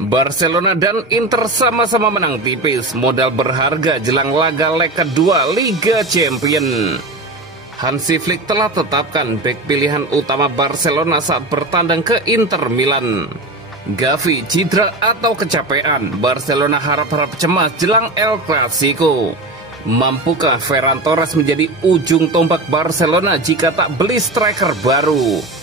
Barcelona dan Inter sama-sama menang tipis, modal berharga jelang laga leg kedua Liga Champions. Hansi Flick telah tetapkan bek pilihan utama Barcelona saat bertandang ke Inter Milan. Gavi cedera atau kecapean, Barcelona harap-harap cemas jelang El Clasico. Mampukah Ferran Torres menjadi ujung tombak Barcelona jika tak beli striker baru?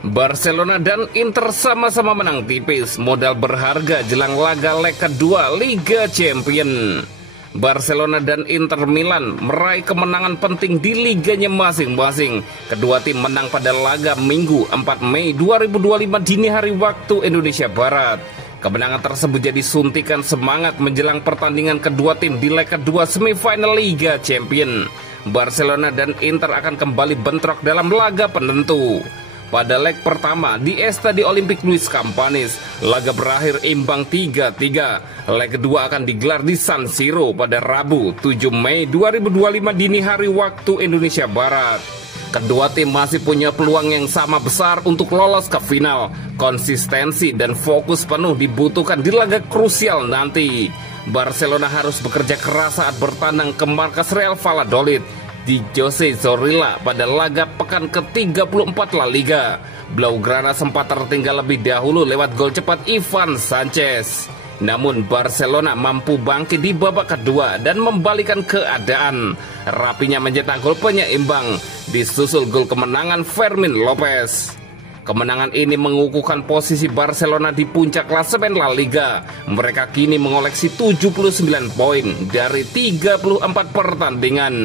Barcelona dan Inter sama-sama menang tipis, modal berharga jelang laga leg kedua Liga Champions. Barcelona dan Inter Milan meraih kemenangan penting di liganya masing-masing. Kedua tim menang pada laga Minggu 4 Mei 2025 dini hari waktu Indonesia Barat. Kemenangan tersebut jadi suntikan semangat menjelang pertandingan kedua tim di leg kedua semifinal Liga Champions. Barcelona dan Inter akan kembali bentrok dalam laga penentu. Pada leg pertama di Estadio Olympique Luis Campanis, laga berakhir imbang 3-3. Leg kedua akan digelar di San Siro pada Rabu 7 Mei 2025 dini hari waktu Indonesia Barat. Kedua tim masih punya peluang yang sama besar untuk lolos ke final. Konsistensi dan fokus penuh dibutuhkan di laga krusial nanti. Barcelona harus bekerja keras saat bertandang ke markas Real Valladolid di José Zorrilla pada laga pekan ke-34 La Liga. Blaugrana sempat tertinggal lebih dahulu lewat gol cepat Ivan Sanchez. Namun Barcelona mampu bangkit di babak kedua dan membalikan keadaan. Rapinya mencetak gol penyeimbang, disusul gol kemenangan Fermin Lopez. Kemenangan ini mengukuhkan posisi Barcelona di puncak klasemen La Liga. Mereka kini mengoleksi 79 poin dari 34 pertandingan.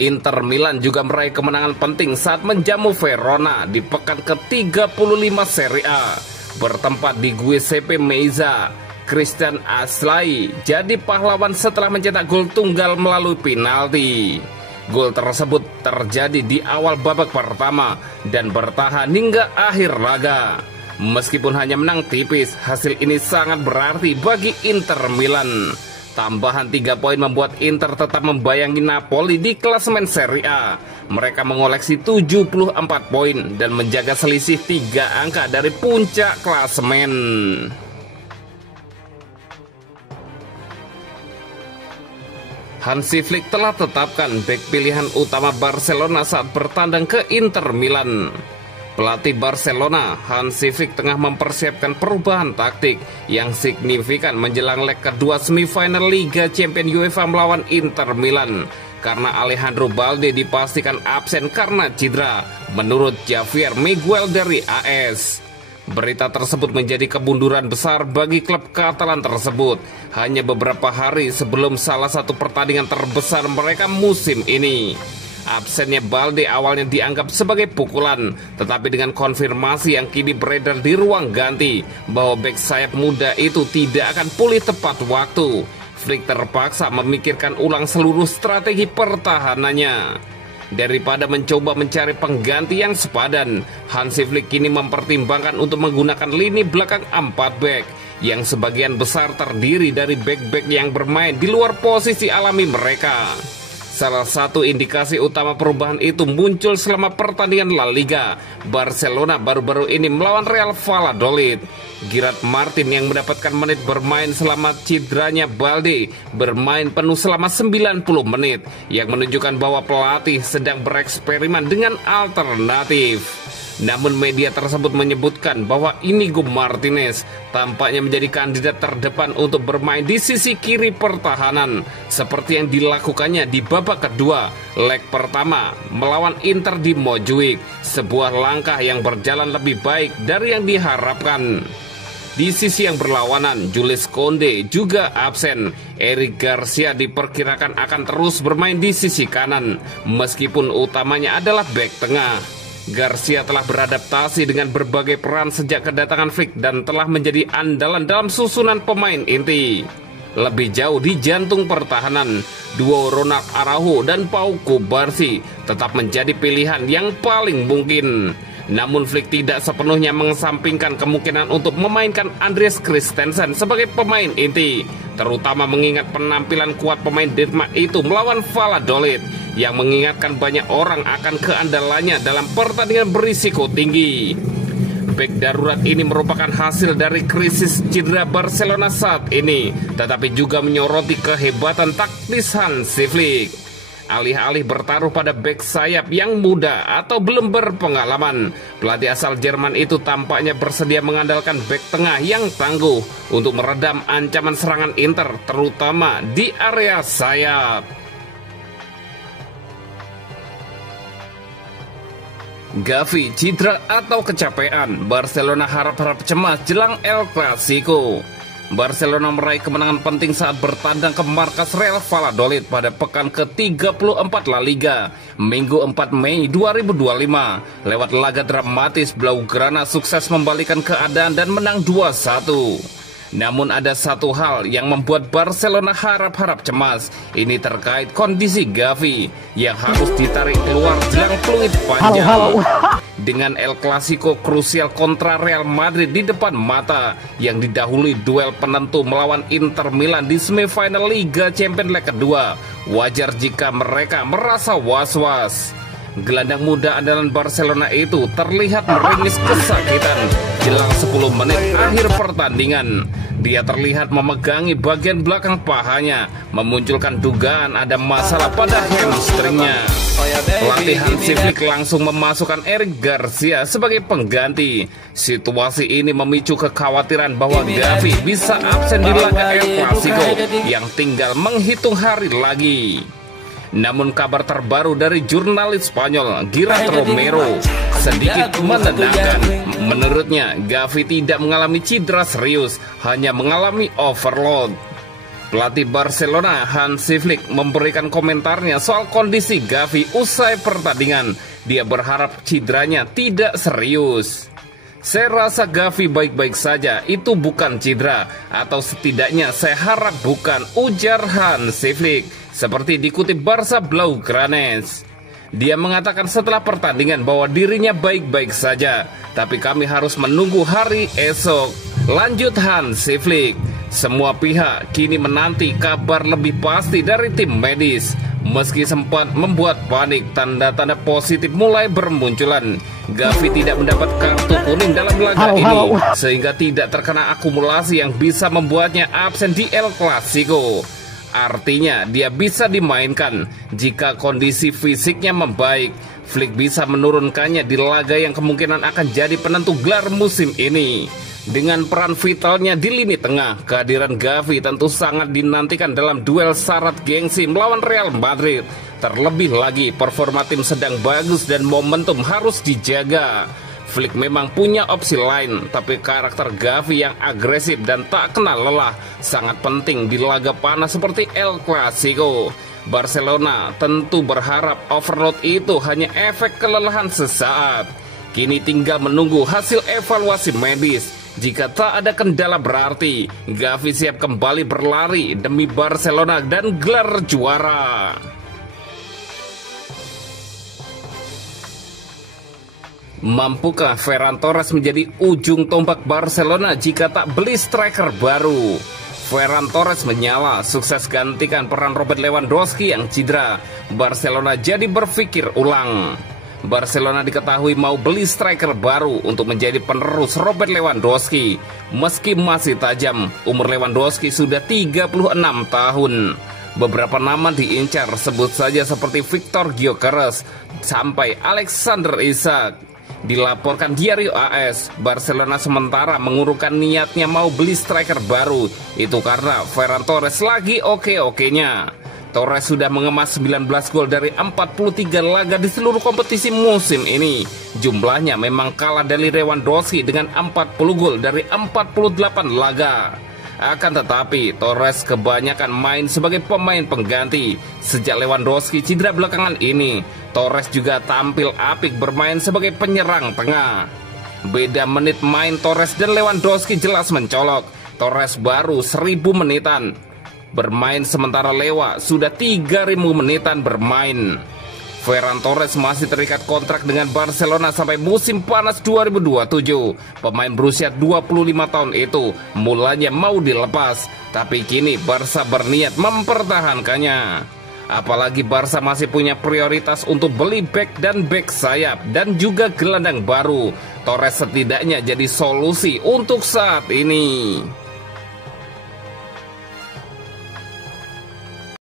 Inter Milan juga meraih kemenangan penting saat menjamu Verona di pekan ke-35 Serie A. Bertempat di Giuseppe Meazza, Christian Aslay jadi pahlawan setelah mencetak gol tunggal melalui penalti. Gol tersebut terjadi di awal babak pertama dan bertahan hingga akhir laga. Meskipun hanya menang tipis, hasil ini sangat berarti bagi Inter Milan. Tambahan 3 poin membuat Inter tetap membayangi Napoli di klasemen Serie A. Mereka mengoleksi 74 poin dan menjaga selisih 3 angka dari puncak klasemen. Hansi Flick telah tetapkan bek pilihan utama Barcelona saat bertandang ke Inter Milan. Pelatih Barcelona, Hansi Flick tengah mempersiapkan perubahan taktik yang signifikan menjelang leg kedua semifinal Liga Champions UEFA melawan Inter Milan. Karena Alejandro Balde dipastikan absen karena cedera, menurut Javier Miguel dari AS. Berita tersebut menjadi kemunduran besar bagi klub Katalan tersebut, hanya beberapa hari sebelum salah satu pertandingan terbesar mereka musim ini. Absennya Balde awalnya dianggap sebagai pukulan, tetapi dengan konfirmasi yang kini beredar di ruang ganti bahwa bek sayap muda itu tidak akan pulih tepat waktu, Flick terpaksa memikirkan ulang seluruh strategi pertahanannya. Daripada mencoba mencari pengganti yang sepadan, Hansi Flick kini mempertimbangkan untuk menggunakan lini belakang 4 bek yang sebagian besar terdiri dari bek-bek yang bermain di luar posisi alami mereka. Salah satu indikasi utama perubahan itu muncul selama pertandingan La Liga Barcelona baru-baru ini melawan Real Valladolid. Gerard Martin yang mendapatkan menit bermain selama cederanya Balde bermain penuh selama 90 menit, yang menunjukkan bahwa pelatih sedang bereksperimen dengan alternatif. Namun media tersebut menyebutkan bahwa Inigo Martinez tampaknya menjadi kandidat terdepan untuk bermain di sisi kiri pertahanan, seperti yang dilakukannya di babak kedua leg pertama melawan Inter di Montjuic, sebuah langkah yang berjalan lebih baik dari yang diharapkan. Di sisi yang berlawanan, Jules Koundé juga absen. Eric Garcia diperkirakan akan terus bermain di sisi kanan, meskipun utamanya adalah bek tengah. Garcia telah beradaptasi dengan berbagai peran sejak kedatangan Flick dan telah menjadi andalan dalam susunan pemain inti. Lebih jauh di jantung pertahanan, duo Ronald Araujo dan Pau Cubarsí tetap menjadi pilihan yang paling mungkin. Namun Flick tidak sepenuhnya mengesampingkan kemungkinan untuk memainkan Andreas Christensen sebagai pemain inti, terutama mengingat penampilan kuat pemain Denmark itu melawan Valladolid. yang mengingatkan banyak orang akan keandalannya dalam pertandingan berisiko tinggi. Bek darurat ini merupakan hasil dari krisis cedera Barcelona saat ini, tetapi juga menyoroti kehebatan taktis Hansi Flick. Alih-alih bertaruh pada bek sayap yang muda atau belum berpengalaman, pelatih asal Jerman itu tampaknya bersedia mengandalkan bek tengah yang tangguh untuk meredam ancaman serangan Inter, terutama di area sayap. Gavi cedera atau kecapean, Barcelona harap-harap cemas jelang El Clasico. Barcelona meraih kemenangan penting saat bertandang ke markas Real Valladolid pada pekan ke-34 La Liga, Minggu 4 Mei 2025. Lewat laga dramatis, Blaugrana sukses membalikan keadaan dan menang 2-1. Namun ada satu hal yang membuat Barcelona harap-harap cemas. Ini terkait kondisi Gavi yang harus ditarik keluar jelang peluit panjang. Dengan El Clasico krusial kontra Real Madrid di depan mata, yang didahului duel penentu melawan Inter Milan di semifinal Liga Champions League kedua, wajar jika mereka merasa was-was. Gelandang muda andalan Barcelona itu terlihat meringis kesakitan jelang 10 menit akhir pertandingan. Dia terlihat memegangi bagian belakang pahanya, memunculkan dugaan ada masalah pada hamstringnya. Pelatih Hansi Flick langsung memasukkan Eric Garcia sebagai pengganti. Situasi ini memicu kekhawatiran bahwa Gavi bisa absen di laga El Clasico yang tinggal menghitung hari lagi. Namun kabar terbaru dari jurnalis Spanyol Gerard Romero sedikit menenangkan. Menurutnya Gavi tidak mengalami cedera serius, hanya mengalami overload. Pelatih Barcelona Hansi Flick memberikan komentarnya soal kondisi Gavi usai pertandingan. Dia berharap cederanya tidak serius. Saya rasa Gavi baik-baik saja, itu bukan cedera, atau setidaknya saya harap bukan, ujar Hansi Flick. Seperti dikutip Barça Blaugranes. Dia mengatakan setelah pertandingan bahwa dirinya baik-baik saja, tapi kami harus menunggu hari esok. Lanjut Hansi Flick. Semua pihak kini menanti kabar lebih pasti dari tim medis. Meski sempat membuat panik, tanda-tanda positif mulai bermunculan. Gavi tidak mendapat kartu kuning dalam laga ini, sehingga tidak terkena akumulasi yang bisa membuatnya absen di El Clasico. Artinya dia bisa dimainkan jika kondisi fisiknya membaik. Flick bisa menurunkannya di laga yang kemungkinan akan jadi penentu gelar musim ini. Dengan peran vitalnya di lini tengah, kehadiran Gavi tentu sangat dinantikan dalam duel syarat gengsi melawan Real Madrid. Terlebih lagi performa tim sedang bagus dan momentum harus dijaga. Flick memang punya opsi lain, tapi karakter Gavi yang agresif dan tak kenal lelah sangat penting di laga panas seperti El Clasico. Barcelona tentu berharap overload itu hanya efek kelelahan sesaat. Kini tinggal menunggu hasil evaluasi medis. Jika tak ada kendala berarti Gavi siap kembali berlari demi Barcelona dan gelar juara. Mampukah Ferran Torres menjadi ujung tombak Barcelona jika tak beli striker baru? Ferran Torres menyala, sukses gantikan peran Robert Lewandowski yang cedera. Barcelona jadi berpikir ulang. Barcelona diketahui mau beli striker baru untuk menjadi penerus Robert Lewandowski. Meski masih tajam, umur Lewandowski sudah 36 tahun. Beberapa nama diincar, sebut saja seperti Victor Gyökeres sampai Alexander Isak. Dilaporkan Diario AS, Barcelona sementara mengurungkan niatnya mau beli striker baru. Itu karena Ferran Torres lagi oke-okenya. Torres sudah mengemas 19 gol dari 43 laga di seluruh kompetisi musim ini. Jumlahnya memang kalah dari Lewandowski dengan 40 gol dari 48 laga. Akan tetapi, Torres kebanyakan main sebagai pemain pengganti. Sejak Lewandowski cedera belakangan ini, Torres juga tampil apik bermain sebagai penyerang tengah. Beda menit main Torres dan Lewandowski jelas mencolok. Torres baru 1000 menitan bermain, sementara Lewa sudah 3000 menitan bermain. Ferran Torres masih terikat kontrak dengan Barcelona sampai musim panas 2027. Pemain berusia 25 tahun itu mulanya mau dilepas, tapi kini Barca berniat mempertahankannya. Apalagi Barca masih punya prioritas untuk beli bek dan bek sayap dan juga gelandang baru. Torres setidaknya jadi solusi untuk saat ini.